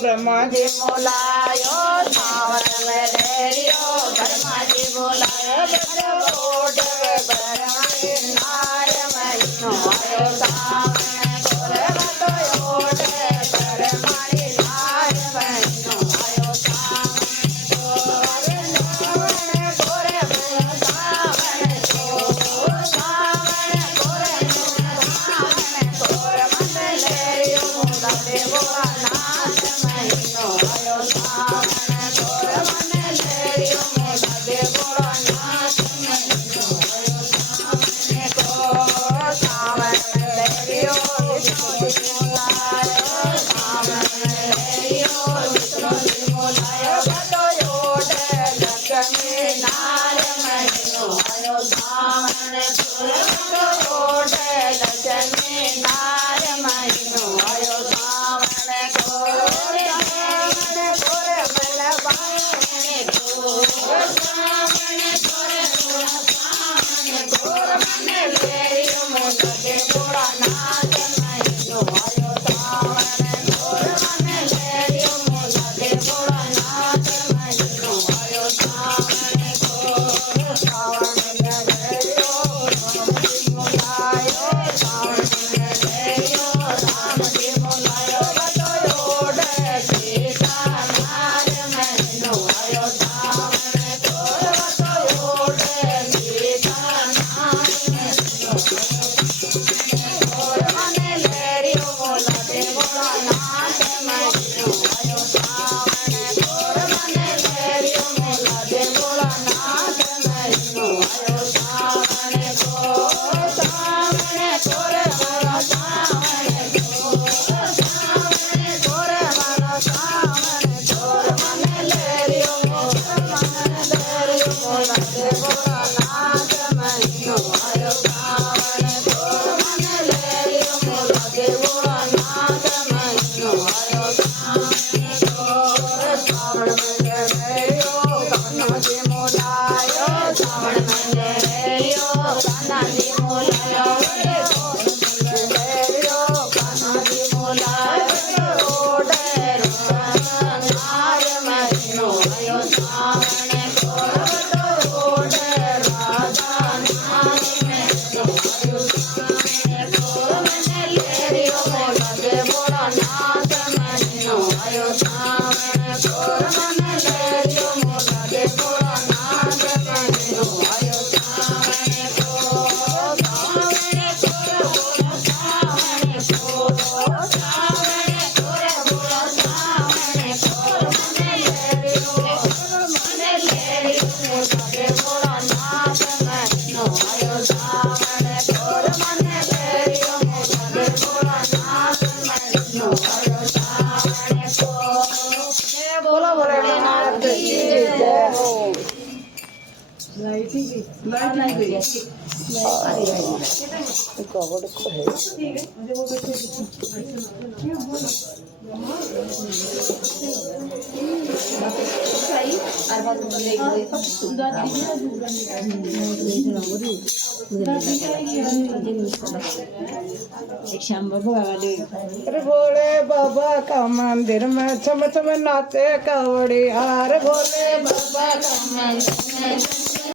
ब्रह्माजी बोलायो सावन में देरियो ब्रह्माजी बोलायो बड़ोट ब्रह्माजी नार महीनो आयो सावन गोरे बटोट ब्रह्माजी नार महीनो आयो सावन गोरे सावन गोरे मन लेरियो दादे बोला नाथ महीनो आयो सावन गोरे मन लेरियो दादे बोला नाथ महीनो आयो सावन लेरियो बोलायो सावन लेरियो बोलायो बटोट लक्ष्मी नार महीनो आयो सावन बटोट लक्ष्मी नार महीनो आयो सावन गोरे बलवाने गोरे मन लेरियो मोदे गोरा नाथ महीनो आयो सावन गोरे मन लेरियो मोदे गोरा नाथ महीनो आयो सावन सावन लेरियो बोलायो सावन लेरियो राम जी बोलायो बटोट सीता नार महीनो आयो सावन बटोट सीता नार महीनो मन लेरियो बोलाते बोला नाथ महीनो आयो सावन मन लेरियो बोलाते बोला नाथ महीनो आयो सावन गोरे वाला सावन गोरे वाला सावन गोरे मन लेरियो बोलाते बोला नाथ महीनो आयो सावन गोरे मन लेरियो बोलाते बोला नाथ महीनो आयो सावन लेरियो कान्हा जी मोलायो सावन लेरियो कान्हा जी मोलायो लेरियो कान्हा जी मोलायो नार महीनो आयो सावन गोरे राधा नार महीनो आयो सावन मन लेरियो बोलाते बोला नाथ महीनो आयो सावन गोरे मन लेरियो बोलाते बोला नाथ महीनो आयो सावन बोला भोलेनाथ की जय हो। अरे भोले बाबा का मंदिर में छम छम नाचे कावड़ी हार भोले बाबा का मंदिर में